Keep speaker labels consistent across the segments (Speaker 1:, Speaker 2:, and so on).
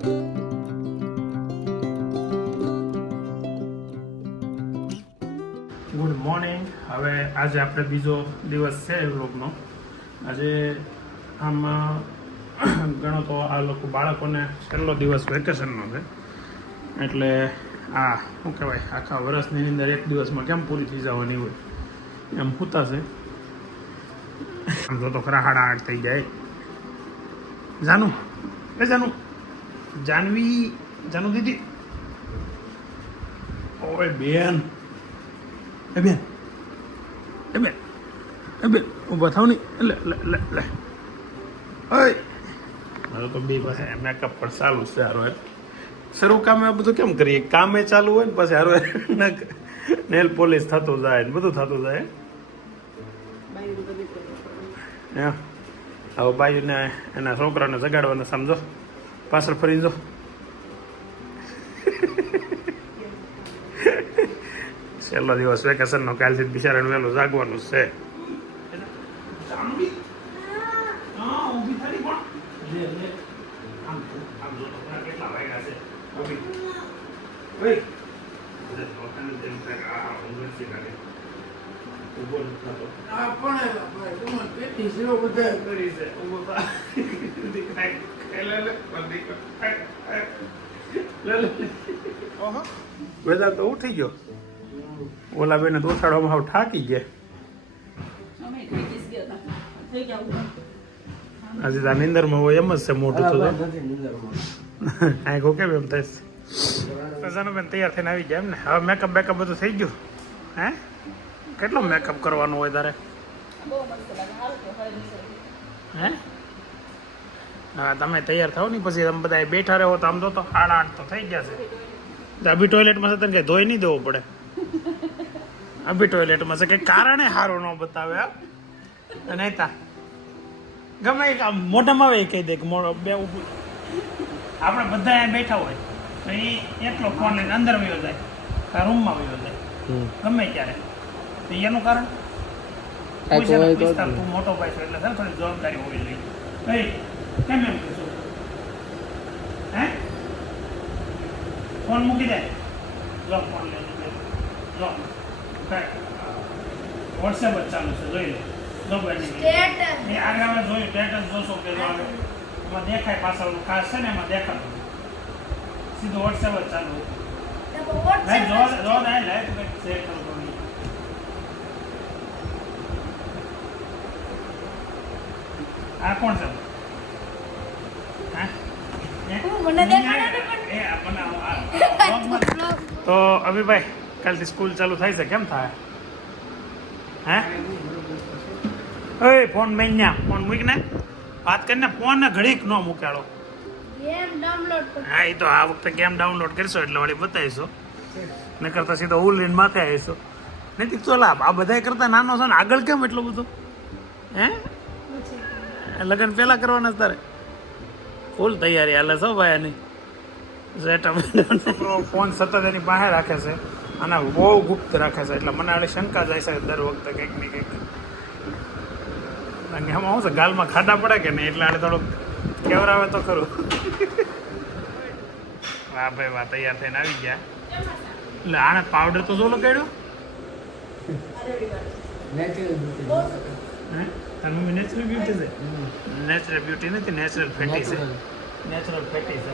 Speaker 1: Good morning હવે આજે આપણે બીજો દિવસ છે વ્લોગનો. આજે આમ ગણો તો આ લોકો બાળકોને છેલ્લો દિવસ વેકેશનનો છે. એટલે આ, શું કહેવાય, આખા વર્ષની અંદર એક દિવસમાં કેમ પૂરી થઈ જવાની હોય, એમ છે. આમ તો ખરા હાડા થઈ જાય. જાનું, એ જાનું. જાનવી જાનુ દીદી ઓય બેન. એ બેન. એ બેન. એ બેન ઊભા થાવ નહીં. લે લે લે લે. ઓય. મારો તો બે પાસે મેકઅપ પણ ચાલુ છે હારો શરૂ કામે આ બધું કેમ કરીએ? કામે ચાલુ હોય ને પછી હારો નેલ પોલિશ થતું જાય ને બધું થતું જાય હે. હવે બાયુને એના છોકરાને જગાડવાને સમજો. પાછળ ફરી જો છેલ્લો દિવસ વેકેશનનો કાલથી જ બિચારાને વહેલું જાગવાનું છે વેદા તો ઉઠી ગયો. ઓલા બેને દોસાડવામાં હાવ ઠાકી ગયા. આજે તા નીંદરમાં હોય એમ જ છે મોટું તો આંખો કેમ એમ થાય છે. બેન તૈયાર થઈને આવી ગયા એમ ને? હવે મેકઅપ બેકઅપ બધું થઈ ગયું? હે? કેટલો મેકઅપ કરવાનો હોય તારે? હે? હા તમે તૈયાર થાવ ને પછી તમે બધા બેઠા રહો તો આમ તો તો આઠ તો થઈ ગયા છે. અભી ટોયલેટમાં તને કઈ ધોઈ નહીં દેવું પડે? અભી ટોયલેટમાં છે કઈ કારણે સારું ન બતાવે અને તા ગમે એક મોઢામાં આવે એ કહી દે કે મોઢો બે ઊભું. આપણે બધા અહીંયા બેઠા હોય તો એ એટલો ફોન લઈને અંદર વયો જાય કાં રૂમમાં વયો જાય. ગમે ત્યારે. તો એનું કારણ? તું મોટો ભાઈ છો એટલે થોડી જવાબદારી હોવી જોઈએ. કેમ એમ કહેશો હે? ફોન મૂકી દે. લો ફોન લે લો. વોટ્સએપ જ ચાલુ છે જોઈ લે. જો બેની આગળ જોયું સ્ટેટસ જોશો કે જો આવે. એમાં દેખાય પાછળનું ખાસ છે ને એમાં દેખાતું સીધું વોટ્સએપ જ ચાલુ લાઈક જો જો કંઈક શેર કરો આ કોણ છે હા હે?
Speaker 2: મને દેખાડે ને
Speaker 1: એ આપણને આ- આ- આ vlogમાં- તો અભિભાઈ કાલથી સ્કૂલ ચાલુ થાય છે કેમ થાય? હે? ઓય ફોન મેન્યા ફોન મૂકીને. વાત કરીને ફોન ને ઘડીક ન મૂકાડો.
Speaker 2: ગેમ ડાઉનલોડ કર.
Speaker 1: હા એ તો આ વખતે ગેમ ડાઉનલોડ કરશો એટલે વળી બતાવીશું. ન કરતા સીધો ઉલીન માથે આવીશું. નથી તો લાભ. આ બધા કરતા નાનો છે ને આગળ કેમ એટલું બધું? હે? લગ્ન પહેલાં કરવાના તારે? ફૂલ તૈયારી હાલે છો ભાઈ એની છોકરો ફોન સતત એની પાસે રાખે છે અને બહુ ગુપ્ત રાખે છે. એટલે મને આડે શંકા જાય છે દર વખતે કંઈક ને કંઈક. અને એમાં શું છે ગાલમાં ખાડા પડે કે નહીં? એટલે આડે થોડુંક કેવરાવે તો ખરું. વાહ ભાઈ વાહ તૈયાર થઈને આવી ગયા. એટલે આને પાવડર તો શું લગાડ્યો? હે? તારી મમ્મી નેચરલ બ્યુટી છે? નેચરલ બ્યુટી નથી નેચરલ ફેટી છે. નેચરલ ફેટી છે.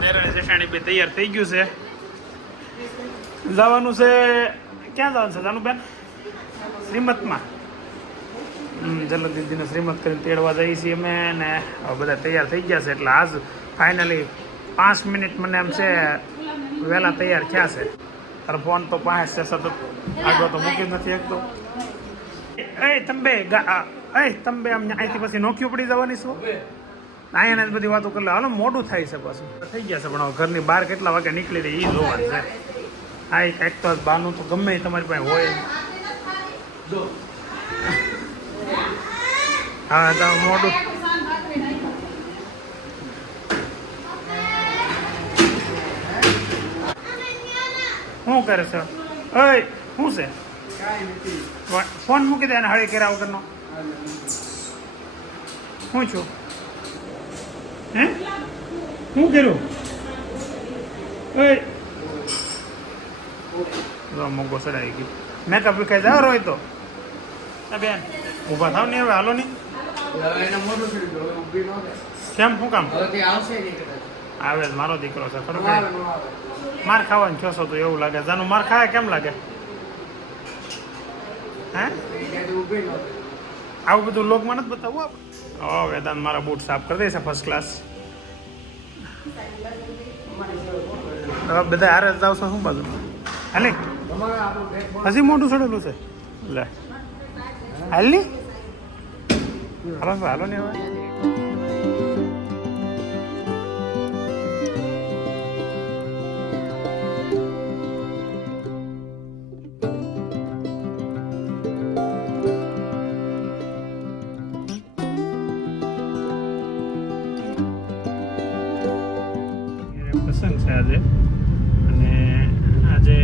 Speaker 1: મેરણ જેઠાણી બે તૈયાર થઈ ગયું છે. જવાનું છે ક્યાં જવાનું છે જાનું બેન શ્રીમતમાં. હમ, દીદીને શ્રીમત કરીને તેડવા જઈએ છીએ અમે ને હવે બધા તૈયાર થઈ ગયા છે એટલે આજ ફાઇનલી પાંચ મિનિટ મને એમ છે વહેલા તૈયાર થયા છે. તારો ફોન તો પાસે છે સતત આગળ તો મૂકી નથી એક તો એ તંબે એ તંબે આમ અહીંથી પછી નોખી પડી જવાની શું? અહીંયા બધી વાતો કરી હાલો, મોડું થાય છે પાછું. થઈ ગયા છે, પણ ઘરની બહાર કેટલા વાગે નીકળી રહી એ જોવાનું છે. હા એક એક તો બહારનું તો ગમે તમારી પાસે હોય. હા, તો મોડું. શું કરે છે? ઓય શું છે? ફોન મૂકી દે અને હળી કર્યા વગરનો. શું છું? હે? શું કર્યું? ઓય મોગો સડાઈ ગયું. મેકઅપ વિખાઈ જાવ રોય તો. બેન ઊભા થાવ ને હવે હાલો નહીં. કેમ શું કામ. આવે મારો દીકરો છે ખરો. માર ખાવાનું છો તો એવું લાગે. જાનું માર ખાય કેમ લાગે? હે. આવું બધું લોકમાં નથી બતાવવું આપણે? ઓ વેદાંત મારા બૂટ સાફ કરી દેશે ફર્સ્ટ ક્લાસ હવે બધા હારે જ આવશે શું બાજુ? હાલે? હજી મોટું ચડેલું છે. લે. હાલ? ની હાલો હાલો ને હવે. પ્રસંગ છે આજે. અને આજે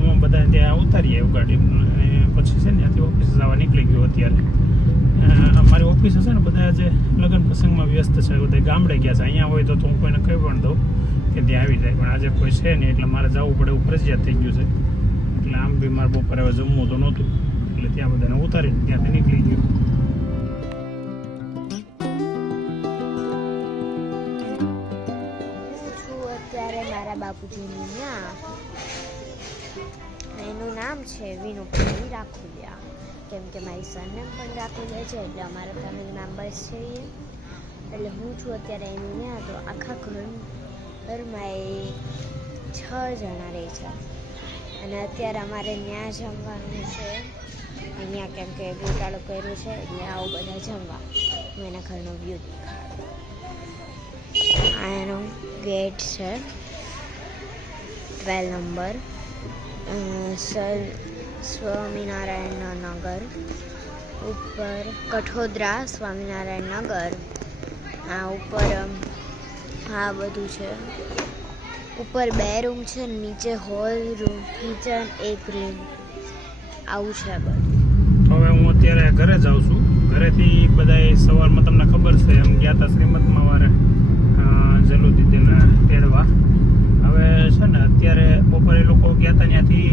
Speaker 1: હું બધા ત્યાં ઉતારીએ એવું ગાડી. અને પછી છે ને ત્યાંથી ઓફિસ જવા નીકળી ગયો અત્યારે. મારી ઓફિસ છે ને બધા આજે લગ્ન પ્રસંગમાં વ્યસ્ત છે બધા ગામડે ગયા છે. અહીંયા હોય તો હું કોઈને કહી પણ દઉં કે ત્યાં આવી જાય. પણ આજે કોઈ છે નહીં, એટલે મારે જવું પડે એવું ફરજિયાત થઈ ગયું છે. એટલે આમ બી મારે બપોરે હવે જમવું તો નહોતું. એટલે ત્યાં બધાને ઉતારીને ત્યાંથી નીકળી ગયો.
Speaker 2: બાપુજીની ત્યાં એનું નામ છે વિનુભાઈ રાખુલિયા. કેમ કે મારી સરનેમ પણ રાખુલિયા છે, એટલે અમારા ફેમિલી મેમ્બર્સ છે એટલે હું છું અત્યારે એનું ત્યાં તો આખા ઘર, ઘરમાં એ છ જણા રહે છે. અને અત્યારે અમારે ત્યાં જમવાનું છે. અહીંયા કેમ કે ગોટાળો કર્યો છે, એટલે આવું બધા જમવા. હું એના ઘરનો વ્યૂ દેખાડું. આ એનો ગેટ છે. ટ્વેલ્વ નંબર સર સ્વામિનારાયણ નગર, ઉપર કઠોદરા સ્વામિનારાયણ નગર. આ ઉપર આ બધું છે. ઉપર બે રૂમ છે, નીચે હોલ રૂમ કિચન એક રૂમ. આવું છે બધું.
Speaker 1: હવે હું અત્યારે ઘરે જાઉં છું. ઘરેથી બધા સવારમાં તમને ખબર છે, એમ ગયા હતા શ્રીમંતમાં વારે જલુ દીદીને તેડવા. હવે છે ને, અત્યારે બપોરે લોકો ગયા હતા ત્યાંથી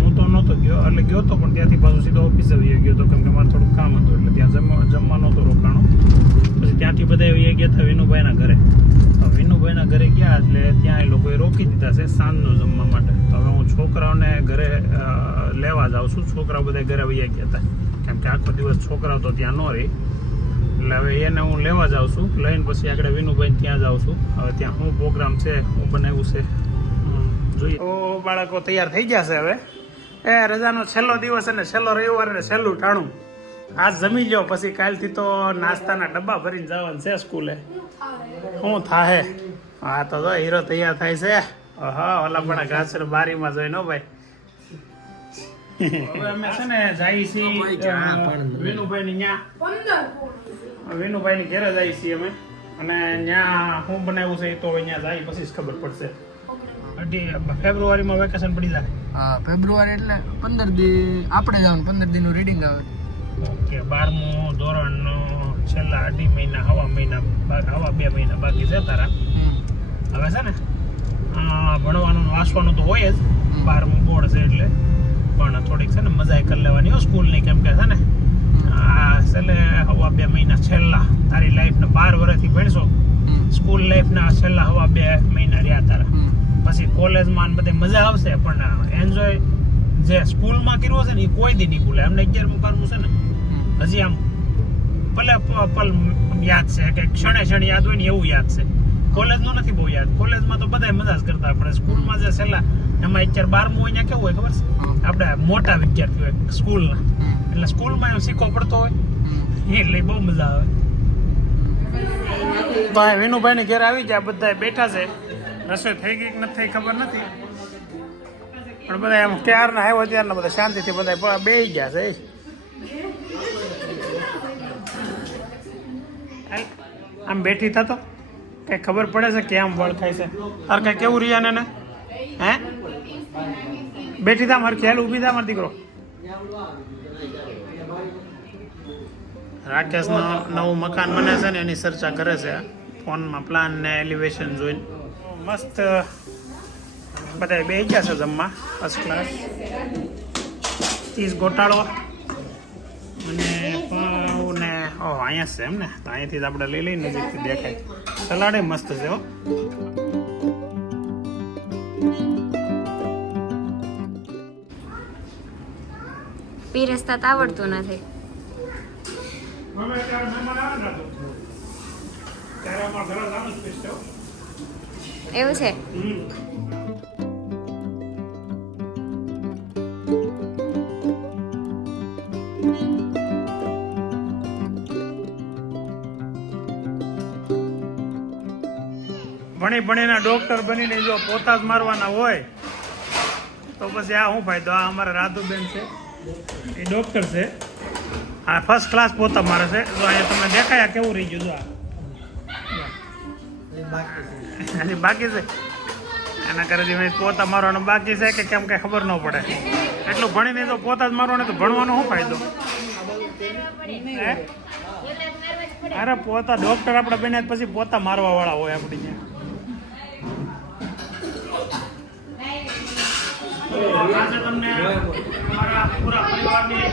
Speaker 1: હું તો નહોતો ગયો, એટલે ગયો તો, પણ ત્યાંથી પાછું સીધો ઓફિસે આવી ગયો હતો કેમ કે મારે થોડું કામ હતું, એટલે ત્યાં જમવા જમવા નહોતો રોકાણો. પછી ત્યાંથી બધા એ ગયા હતા વિનુભાઈના ઘરે. વિનુભાઈના ઘરે ગયા, એટલે ત્યાં એ લોકોએ રોકી દીધા છે સાંજનું જમવા માટે. હવે હું છોકરાઓને ઘરે લેવા જાઉં છું. છોકરાઓ બધા ઘરે વૈયા ગયા હતા કેમ કે આખો દિવસ છોકરાઓ તો ત્યાં ન રહી. એટલે હવે એને હું લેવા જાઉં છું. લઈને પછી આગળ વિનુભાઈ ત્યાં જાઉં છું. હવે ત્યાં શું પ્રોગ્રામ છે હું બનાવ્યું છે જોઈએ. ઓ, બાળકો તૈયાર થઈ ગયા છે હવે. એ, રજાનો છેલ્લો દિવસ અને છેલ્લો રવિવાર અને છેલ્લું ટાણું. આજ જમી લ્યો, પછી કાલથી તો નાસ્તાના ડબ્બા ભરીને જવાનું છે સ્કૂલે. શું થાહે? હા, તો હીરો તૈયાર થાય છે. હા ઓલા પણ ઘાસ બારીમાં જોઈ નો ભાઈ. હવે અમે છે ને જઈએ છીએ અ, વિનુભાઈની ન્યા. વિનુભાઈની ઘેરે જઈએ છીએ અમે. અને ન્યા શું બનાવ્યું છે એ તો અહીંયા જાય પછી જ ખબર પડશે. અઢી ફેબ્રુઆરીમાં વેકેશન પડી જાય.
Speaker 3: હા ફેબ્રુઆરી એટલે પંદર દી આપણે જવાનું પંદર દિનનું રીડિંગ આવે.
Speaker 1: ઓકે બારમું ધોરણ છેલ્લા અઢી મહિના હવા મહિના બા- હવા બે મહિના બાકી છે તારા. હવે છે ને ભણવાનું ને વાંચવાનું તો હોય જ. બારમું બોર્ડ છે એટલે. પણ થોડીક છે ને મજા કરી લેવાની હો સ્કૂલની કેમ કે છે ને આ છેલ્લે હવા બે મહિના છેલ્લા. તારી લાઈફના બાર વર્ષથી ભણશો. સ્કૂલ લાઈફના છેલ્લા હવા બે મહિના રહ્યા તારા. પછી કોલેજમાં બધે મજા આવશે પણ એન્જોય જે સ્કૂલમાં કર્યો છે ને એ કોઈ દી નહીં ભૂલે. અમને અગિયારમું બારમું છે ને. હજી આમ પલે પલ યાદ છે. કે ક્ષણે ક્ષણે યાદ હોય ને એવું યાદ છે. કોલેજનું નથી બહુ યાદ. કોલેજમાં તો બધાય મજા જ કરતા આપણે. સ્કૂલમાં જે છેલ્લા એમાં અત્યારે બારમું હોય કેવું હોય ખબર છે? આપણે મોટા વિદ્યાર્થી હોય સ્કૂલના. એટલે સ્કૂલમાં એમ શીખવો પડતો હોય. એટલે બહુ મજા આવે. ભાઈ વિનુભાઈ ની ઘેર આવી ગયા બધા બેઠા છે. રસોઈ થઈ ગઈ કે નથી થઈ ખબર નથી. પણ બધા એમ ક્યારના આવ્યો ત્યારના બધા શાંતિથી બધા બે ગયા છે આમ બેઠી થતો? કઈ ખબર પડે છે કેમ વળખાય વળ ખાય છે? તાર કઈ કેવું રહ્યા ને? હે? બેઠી તા મારે ખ્યાલ ઊભી તા મારો દીકરો. રાકેશ નવું મકાન બને છે ને, એની ચર્ચા કરે છે. ફોનમાં પ્લાન ને એલિવેશન જોઈને. મસ્ત. બધા બે ગયા છે જમવા ફર્સ્ટ ક્લાસ ચીઝ ગોટાળો અને પાઉ ને ઓહ, અહીંયા છે એમ ને? તો અહીંયાથી જ આપણે લઈ લઈને નજીકથી દેખાય. સલાડે મસ્ત છે હો.
Speaker 2: પીરસતા તો આવડતું નથી. એવું
Speaker 1: ત્યારે ભણી ભણીને ડોક્ટર બનીને જો પોતા જ મારવાના હોય, તો પછી આ શું ફાયદો? આ અમારા રાધુબેન છે. એ ડોક્ટર છે. આ ફર્સ્ટ ક્લાસ પોતા મારે છે. જો અહીંયા તમને દેખાયા કેવું રહી ગયું, જો આ. બાકી છે. એના કરે જે પોતા મારવાનું બાકી છે કે કેમ કઈ ખબર ન પડે. એટલું ભણીને તો પોતા જ મારવાનું તો ભણવાનો શું ફાયદો? અરે પોતા ડોક્ટર આપણે બન્યા પછી પોતા મારવા વાળા હોય આપણી આજે તમને અમારા પૂરા પરિવારની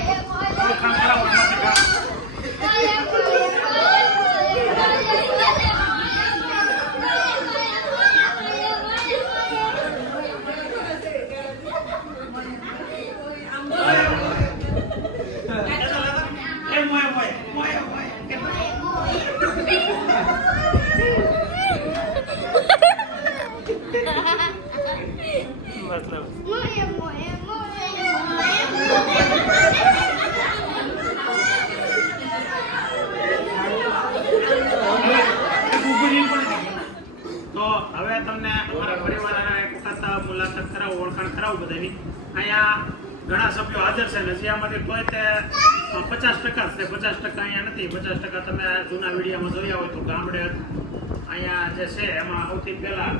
Speaker 1: ઓળખાણ કરાવવા એ મોય મોય મોય મોય બસ લો. તો હવે તમને અમારા પરિવારના એક વખત મુલાકાત કરાવું બધાની. અહીંયા ઘણા સભ્યો હાજર છે ને જેમાંથી તોય તે પચાસ ટકા છે. પચાસ ટકા અહીંયા નથી, પચાસ ટકા તમે જૂના વિડીયામાં જોયા હોય તો ગામડે અહીંયા જે છે, એમાં સૌથી પહેલા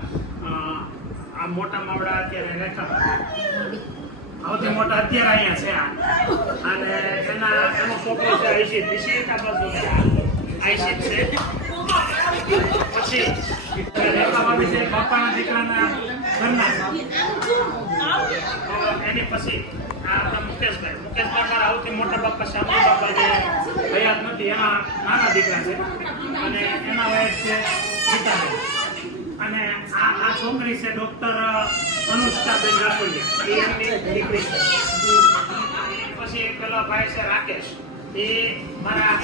Speaker 1: આ મોટા માવડા અત્યારે રેખા સૌથી મોટા અત્યારે અહીંયા છે અને એના, એનો છોકરો છે આઈશિત ઈશિત આ. બાજુ આઈશિત છે. પછી છે બાપાના દીકરાના એની પછી આપણા મુકેશભાઈ મુકેશભાઈ મારા સૌથી મોટા બાપા શ્યામજી બાપા જે હયાત નથી એના નાના દીકરા છે અને એના વાઇફ છે ગીતાબેન અને આ આ છોકરી છે ડોક્ટર અનુષ્કાબેન રાઠોડિયા એ એમની દીકરી છે પછી પેલા ભાઈ છે રાકેશ એ મારા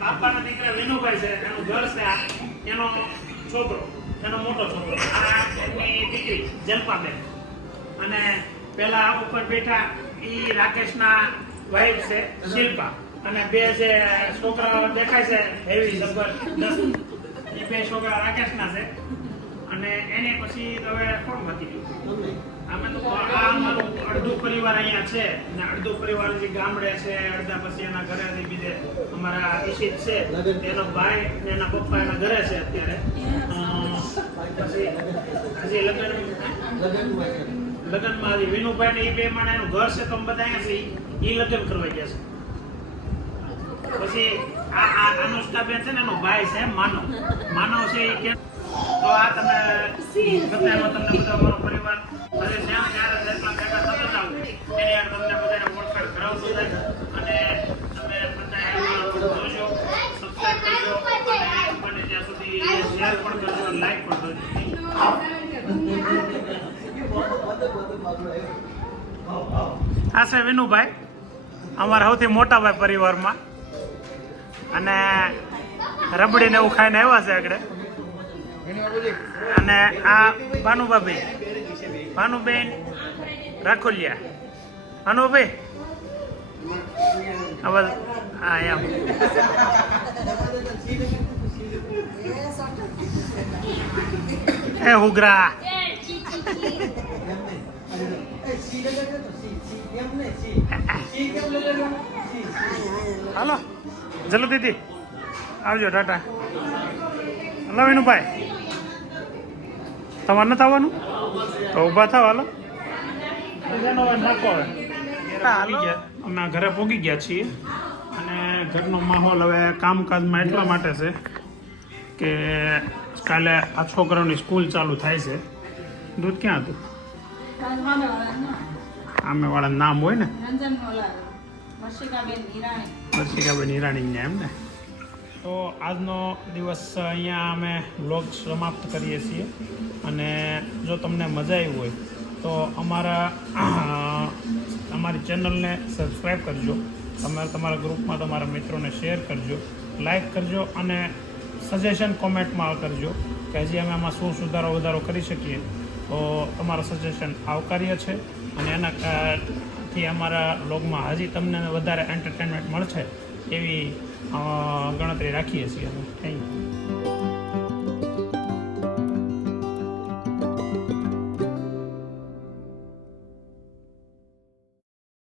Speaker 1: બાપાના દીકરા વિનુભાઈ છે, એનું ઘર છે. એનો છોકરો, એનો મોટો છોકરો, આ એમની દીકરી, જલ્પાબેન. અને પેલા ઉપર બેઠા એ રાકેશના વાઇફ છે, શિલ્પા. અને બે જે છોકરા દેખાય છે હેવી જબરદસ્ત એ બે છોકરા રાકેશના છે. અને એને પછી હવે કોણ બાકી અડધું પરિવાર અહીંયા છે. અને અડધું પરિવાર જે ગામડે છે, અડધા પછી એના ઘરે બીજે અમારા ઈશિત છે. એનો ભાઈ એના પપ્પા એના ઘરે છે અત્યારે. પછી લગ્ન લગ્નમાં વિનુભાઈ એ બે માણે એનું ઘર છે, તો લગ્ન કરવા ગયા છે. પછી આ આ અનુષ્કાબેન છે ને, એનો ભાઈ છે, માનવ. માનવ છે એ કે આ તમે તમને બધો કરજો. આ છે વિનુભાઈ, અમારા સૌથી મોટા ભાઈ પરિવારમાં. અને રબડીને એવું ખાઈને આવ્યા છે આગળ. અને આ ભાનુભાભી. ભાનુબેન રાખોલિયા. ભાનુભાઈ હવે હા, એમ. એ ઉગ્રા. હાલો જલો દીદી. આવજો, ટાટા. હલો, વિનુભાઈ. તમારે નથી આવવાનું? તો ઊભા થાવ હાલો. અમે ઘરે પોગી ગયા છીએ. અને ઘરનો માહોલ હવે કામકાજમાં એટલા માટે છે કે કાલે આ છોકરાઓની સ્કૂલ ચાલુ થાય છે. દૂધ ક્યાં હતું? આમે વાળા નામ હોય ને? વર્ષિકાબેન હિરાણી. એમ ને? તો આજનો દિવસ અહીંયા અમે બ્લોગ સમાપ્ત કરીએ છીએ. અને જો તમને મજા આવી હોય, તો અમારા અમારી ચેનલને સબસ્ક્રાઈબ કરજો. તમે તમારા ગ્રુપમાં તમારા મિત્રોને શેર કરજો. લાઈક કરજો અને સજેશન કોમેન્ટમાં કરજો કે હજી અમે આમાં શું સુધારો વધારો કરી શકીએ. તો તમારા સજેશન આવકાર્ય છે અને એના થી અમારા બ્લોગમાં હજી તમને વધારે એન્ટરટેનમેન્ટ મળશે એવી ગણતરી રાખીએ છીએ. Thank you.